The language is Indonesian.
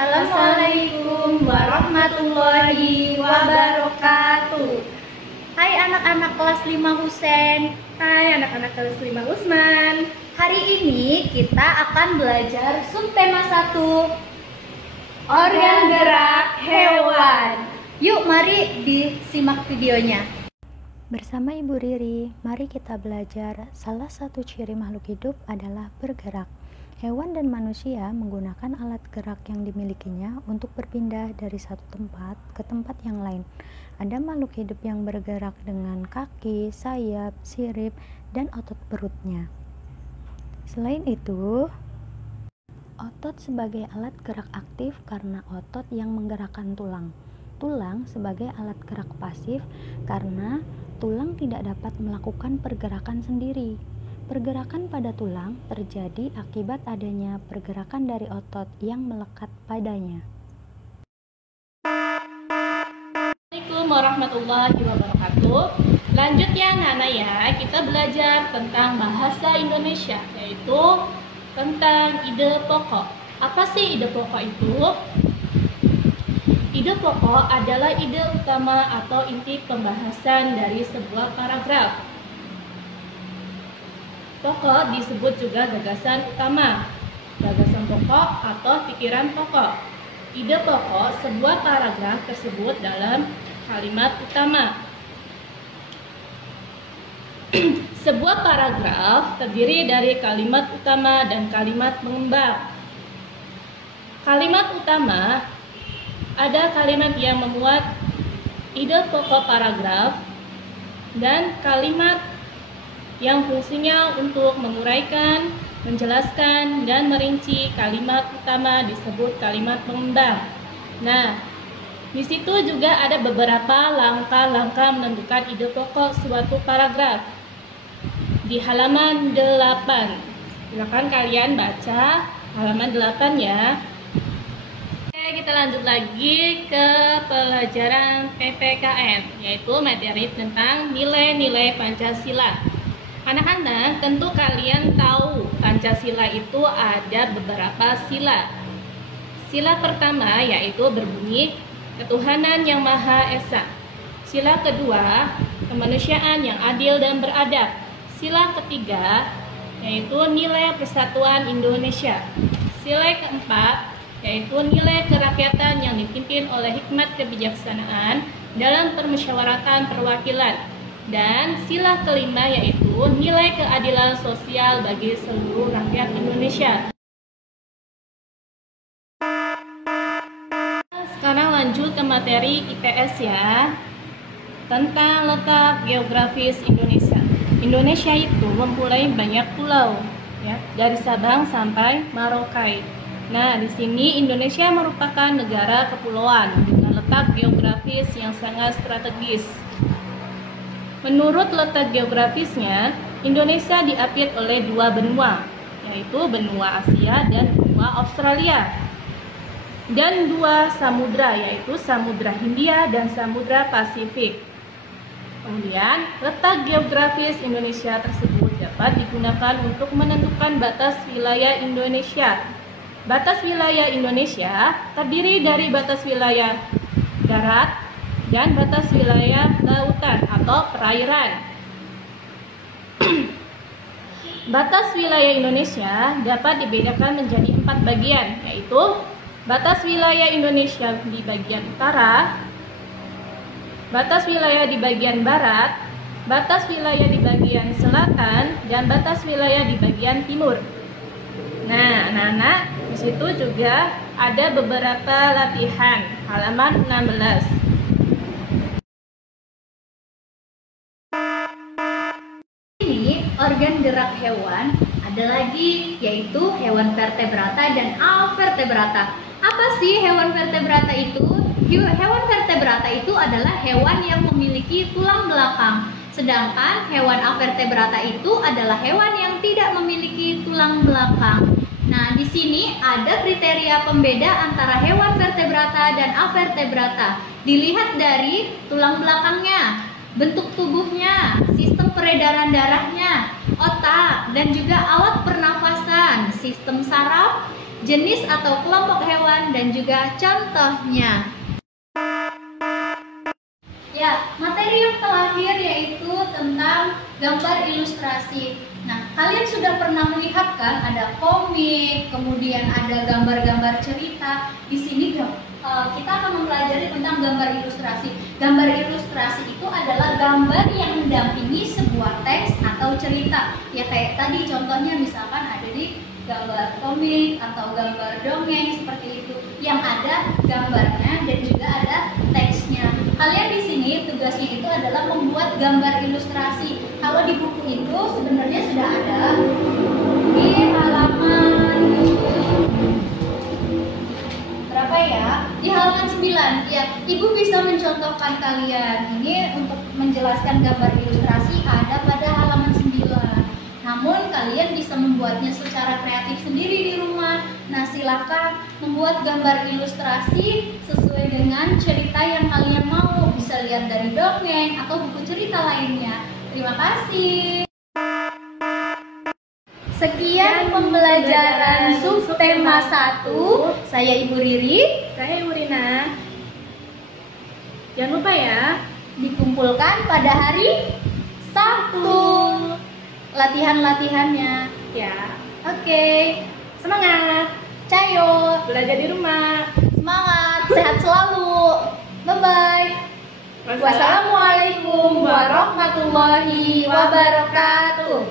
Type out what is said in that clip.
Assalamualaikum warahmatullahi wabarakatuh. Hai anak-anak kelas 5 Husen. Hai anak-anak kelas 5 Usman. Hari ini kita akan belajar subtema 1, Organ gerak hewan. Yuk mari disimak videonya. Bersama Ibu Riri, mari kita belajar salah satu ciri makhluk hidup adalah bergerak. Hewan dan manusia menggunakan alat gerak yang dimilikinya untuk berpindah dari satu tempat ke tempat yang lain. Ada makhluk hidup yang bergerak dengan kaki, sayap, sirip, dan otot perutnya. Selain itu, otot sebagai alat gerak aktif karena otot yang menggerakkan tulang. Tulang sebagai alat gerak pasif karena tulang tidak dapat melakukan pergerakan sendiri. Pergerakan pada tulang terjadi akibat adanya pergerakan dari otot yang melekat padanya. Assalamualaikum warahmatullahi wabarakatuh. Lanjut ya anak-anak ya, kita belajar tentang bahasa Indonesia, yaitu tentang ide pokok. Apa sih ide pokok itu? Ide pokok adalah ide utama atau inti pembahasan dari sebuah paragraf. Pokok disebut juga gagasan utama, gagasan pokok atau pikiran pokok. Ide pokok sebuah paragraf tersebut dalam kalimat utama. Sebuah paragraf terdiri dari kalimat utama dan kalimat pengembang. Kalimat utama ada kalimat yang memuat ide pokok paragraf dan kalimat yang fungsinya untuk menguraikan, menjelaskan, dan merinci kalimat utama disebut kalimat pengembang. Nah, di situ juga ada beberapa langkah-langkah menentukan ide pokok suatu paragraf. Di halaman 8. Silakan kalian baca halaman 8 ya. Oke, kita lanjut lagi ke pelajaran PPKN, yaitu materi tentang nilai-nilai Pancasila. Anak-anak, tentu kalian tahu Pancasila itu ada beberapa sila. Sila pertama yaitu berbunyi ketuhanan yang Maha Esa. Sila kedua, kemanusiaan yang adil dan beradab. Sila ketiga yaitu nilai persatuan Indonesia. Sila keempat yaitu nilai kerakyatan yang dipimpin oleh hikmat kebijaksanaan dalam permusyawaratan perwakilan. Dan sila kelima yaitu nilai keadilan sosial bagi seluruh rakyat Indonesia. Sekarang lanjut ke materi IPS ya, tentang letak geografis Indonesia. Indonesia itu mempunyai banyak pulau ya, dari Sabang sampai Merauke. Nah, di sini Indonesia merupakan negara kepulauan dengan letak geografis yang sangat strategis. Menurut letak geografisnya, Indonesia diapit oleh dua benua, yaitu benua Asia dan benua Australia. Dan dua samudra, yaitu Samudra Hindia dan Samudra Pasifik. Kemudian, letak geografis Indonesia tersebut dapat digunakan untuk menentukan batas wilayah Indonesia. Batas wilayah Indonesia terdiri dari batas wilayah darat dan batas wilayah lautan atau perairan. Batas wilayah Indonesia dapat dibedakan menjadi 4 bagian, yaitu batas wilayah Indonesia di bagian utara, batas wilayah di bagian barat, batas wilayah di bagian selatan, dan batas wilayah di bagian timur. Nah, anak-anak, di situ juga ada beberapa latihan, halaman 16. Organ gerak hewan ada lagi, yaitu hewan vertebrata dan avertebrata. Apa sih hewan vertebrata itu? Hewan vertebrata itu adalah hewan yang memiliki tulang belakang. Sedangkan hewan avertebrata itu adalah hewan yang tidak memiliki tulang belakang. Nah, di sini ada kriteria pembeda antara hewan vertebrata dan avertebrata. Dilihat dari tulang belakangnya, bentuk tubuhnya, sistem peredaran darahnya, otak, dan juga alat pernafasan, sistem saraf, jenis atau kelompok hewan, dan juga contohnya. Ya, materi yang terakhir yaitu tentang gambar ilustrasi. Nah, kalian sudah pernah melihat kan ada komik, kemudian ada gambar-gambar cerita. Di sini kita akan mempelajari tentang gambar ilustrasi. Gambar ilustrasi itu adalah gambar yang mendampingi sebuah teks atau cerita. Ya kayak tadi contohnya misalkan ada di gambar komik atau gambar dongeng seperti itu, yang ada gambarnya dan juga ada teksnya. Kalian di sini tugasnya itu adalah membuat gambar ilustrasi. Kalau di buku itu sebenarnya sudah ada di halaman berapa ya? Di halaman 9. Ya, Ibu bisa mencontohkan kalian. Ini untuk menjelaskan gambar ilustrasi ada pada halaman 9. Namun kalian bisa membuatnya secara kreatif sendiri di rumah. Nah, silakan membuat gambar ilustrasi sesuai dengan cerita yang kalian mau. Bisa lihat dari dongeng atau buku cerita lainnya. Terima kasih. Sekian pembelajaran subtema 1. Saya Ibu Riri. Saya Ibu Rina. Jangan lupa ya, Dikumpulkan pada hari Sabtu latihan-latihannya. ya. Oke, Semangat cayo, belajar di rumah. semangat, sehat selalu. Bye-bye. Wassalamualaikum warahmatullahi wabarakatuh.